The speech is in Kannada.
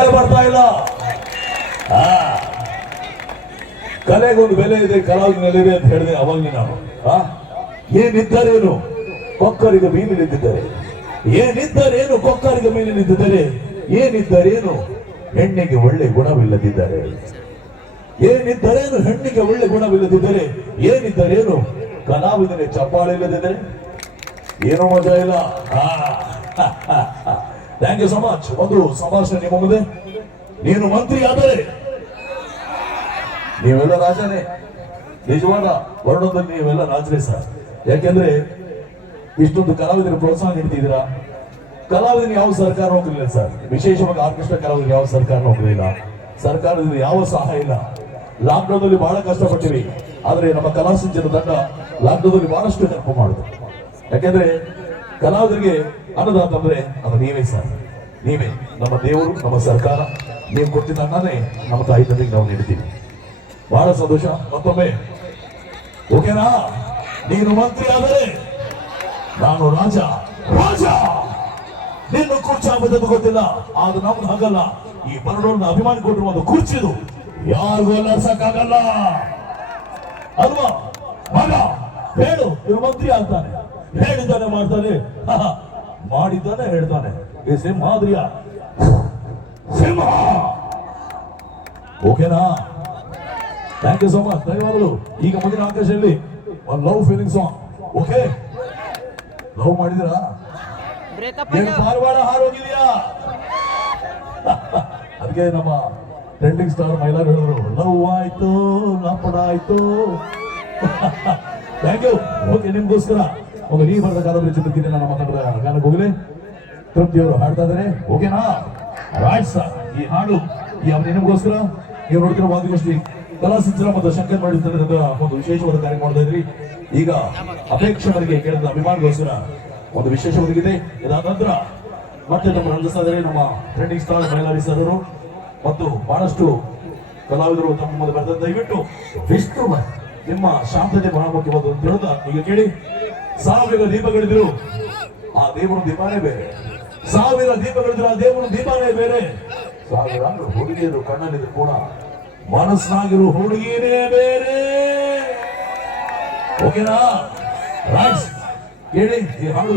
ಚಪ್ಪಾಳೆ ಬರ್ತಾ ಇಲ್ಲ. ಕಲೆಗೊಂದು ಬೆಲೆ ಇದೆ, ಕಲಾವಿದ ಬೆಲೆ ಇದೆ ಅಂತ ಹೇಳಿದೆ ಅವಾಗಲೇ ನಾವು. ಏನಿದ್ದರೇನು ಕೊಕ್ಕರಿಗೆ ಮೀನು ನಿಂತಿದ್ದಾರೆ, ಏನಿದ್ದರೇನು ಕೊಕ್ಕರಿಗೆ ಮೀನು ನಿಂತಿದ್ದಾರೆ, ಏನಿದ್ದರೇನು ಹೆಣ್ಣಿಗೆ ಒಳ್ಳೆ ಗುಣವಿಲ್ಲದಿದ್ದಾರೆ, ಏನಿದ್ದರೇನು ಹೆಣ್ಣಿಗೆ ಒಳ್ಳೆ ಗುಣವಿಲ್ಲದಿದ್ದರೆ, ಏನಿದ್ದರೇನು ಕಲಾವಿದನೇ ಚಪ್ಪಾಳೆ ಇಲ್ಲದಿದ್ದರೆ ಏನೋ ಮಜಾ ಇಲ್ಲ. Thank you so much. ಒಂದು ಸಂಭಾಷಣೆ ನಿಮ್ಮ ಮುಂದೆ. ನೀನು ಮಂತ್ರಿ ಆದರೆ ನೀವೆಲ್ಲ ರಾಜನೇ, ನಿಜವಾದ ವರ್ಣದಲ್ಲಿ ನೀವೆಲ್ಲ ರಾಜರೇ ಸರ್. ಯಾಕೆಂದ್ರೆ ಇಷ್ಟೊಂದು ಕಲಾವಿದರ ಪ್ರೋತ್ಸಾಹ ನೀಡ್ತಿದ್ದೀರಾ. ಕಲಾವಿದರಿಗೆ ಯಾವ ಸರ್ಕಾರ ಹೋಗಲಿಲ್ಲ ಸರ್, ವಿಶೇಷವಾಗಿ ಆರ್ಕೆಸ್ಟ್ರಾ ಕಲಾವಿದರಿಗೆ ಯಾವ ಸರ್ಕಾರ ಹೋಗಲಿಲ್ಲ, ಸರ್ಕಾರದಿಂದ ಯಾವ ಸಹಾಯ ಇಲ್ಲ. ಲಾಕ್ಡೌನ್ ಅಲ್ಲಿ ಬಹಳ ಕಷ್ಟಪಟ್ಟಿವಿ, ಆದ್ರೆ ನಮ್ಮ ಕಲಾ ಸಂಚನ ತಂಡ ಲಾಕ್ಡೌನ್ ಅಲ್ಲಿ ಬಹಳಷ್ಟು ಹೆಲ್ಪ್ ಮಾಡುದು. ಯಾಕೆಂದ್ರೆ ಕಲಾವಿದರಿಗೆ ಅನ್ನದಾತ ಅಂದ್ರೆ ಅದು ನೀವೇ ಸರ್, ನೀವೇ ನಮ್ಮ ದೇವರು, ನಮ್ಮ ಸರ್ಕಾರ. ನೀವು ಕೊಟ್ಟಿದ್ದ ಅನ್ನನೇ ನಮ್ಮ ತಾಯಿ ತಂದೆಗೆ ನಾವು ನೀಡ್ತೀವಿ. ಬಹಳ ಸಂತೋಷ. ಮತ್ತೊಮ್ಮೆ ಓಕೆನಾ? ನೀನು ಮಂತ್ರಿ ಆದರೆ ನಾನು ರಾಜ. ರಾಜ ನಿನ್ನ ಕುರ್ಚಿ ಆಗೋದು ಗೊತ್ತಿಲ್ಲ, ಆದ್ರೆ ನಮ್ದು ಹಾಗಲ್ಲ. ಈ ಬರಡೋರ್ನ ಅಭಿಮಾನಿ ಕೊಟ್ಟಿರುವ ಒಂದು ಕುರ್ಚಿದು ಯಾರಿಗೂ ಅಲ್ಲಾಡ್ಸಕ್ಕಾಗಲ್ಲ ಅಲ್ವಾ? ಮಗ ಹೇಳು, ಇವ್ರು ಮಂತ್ರಿ ಆಗ್ತಾನೆ, ಹೇಳಿದ್ದಾನೆ ಮಾಡ್ತಾನೆ, ಮಾಡಿದ್ದಾನೆ ಹೇಳ್ತಾನೆ. ಈ ಸಿಂಹ ಆದ್ರಿಯ ಸಿಂಹ. ಓಕೆನಾ? Thank you so much. ಧನ್ಯವಾದಗಳು. ಈಗ ಮುಂದಿನ ಅವಕಾಶದಲ್ಲಿ ಒಂದು love feeling song. Okay, love ಮಾಡಿದಿರಾ? ಏನು ಪಾರಿವಾಳ ಹಾರೋಗಿದೆಯಾ? ಅದಕ್ಕೆ ನಮ್ಮ ಟ್ರೆಂಡಿಂಗ್ ಸ್ಟಾರ್ ಮಹಿಳಾ ಹೇಳಿದ್ರು, ಲವ್ ಆಯ್ತು ಲಪಡ ಆಯ್ತು. Thank you. ಓಕೆ, ನಿಮ್ಗೋಸ್ಕರ ಒಂದು ನೀ ಬರೆದ ಕಾದಂಬರಿ ಚಿತ್ರಕ್ಕೆ ನಮ್ಮ ಕನ್ನಡ ಗಾನಕ್ಕೆ ಹೋಗಲಿ. ತೃಪ್ತಿಯವರು ಹಾಡ್ತಾ ಇದ್ದಾರೆ. ಓಕೆನಾ? Right sir. ಈ ಹಾಡು ನಿಮಗೋಸ್ಕರ ನೀವು ನೋಡ್ತಿರೋ ವಾದ್ಯಗೋಷ್ಠಿ ಕಲಾ ಸಿಂಚನ ಮತ್ತು ಶಂಕರ್ ಮಾಡಿರ್ತಕ್ಕಂಥ ಒಂದು ವಿಶೇಷವಾದ ಕಾರ್ಯ ಮಾಡ್ತಾ ಇದ್ರಿ. ಈಗ ಅಪೇಕ್ಷಕರಿಗೆ ಕೇಳಿದ ಅಭಿಮಾನಿಗೋಸ್ಕರ ಒಂದು ವಿಶೇಷವಾಗಿದೆ. ಇದಾದ ನಂತರ ಮತ್ತೆ ನಮ್ಮ ರಂಜಿಸ್ತಾ ಇದ್ದಾರೆ ನಮ್ಮ ಟ್ರೆಂಡಿಂಗ್ ಸ್ಟಾರ್ ಮೈಲಾರಿ ಸರ್ ಮತ್ತು ಬಹಳಷ್ಟು ಕಲಾವಿದರು ತಮ್ಮ ಮುಂದೆ ಬರ್ತಾರೆ. ದಯವಿಟ್ಟು ವಿಷ್ಣು ನಿಮ್ಮ ಶಾಂತತೆ ಬಹಳ ಮುಖ್ಯವಾದ ಅಂತ ಹೇಳಿದ. ಈಗ ಕೇಳಿ, 1000 ದೀಪಗಳಿದ್ರು ಆ ದೇವರ ದೀಪನೇ ಬೇರೆ, 1000 ದೀಪಗಳಿದ್ರು ಆ ದೇವರ ದೀಪನೇ ಬೇರೆ, 1000 ಹುಡುಗಿಯರು ಕಣ್ಣಲ್ಲಿದ್ರು ಕೂಡ ಮನಸ್ಸಿನಾಗಿರೋ ಹುಡುಗಿನೇ ಬೇರೆ. ಓಕೆನಾ? ರೈಟ್, ಕೇಳಿ ಈ ಹಾಡು.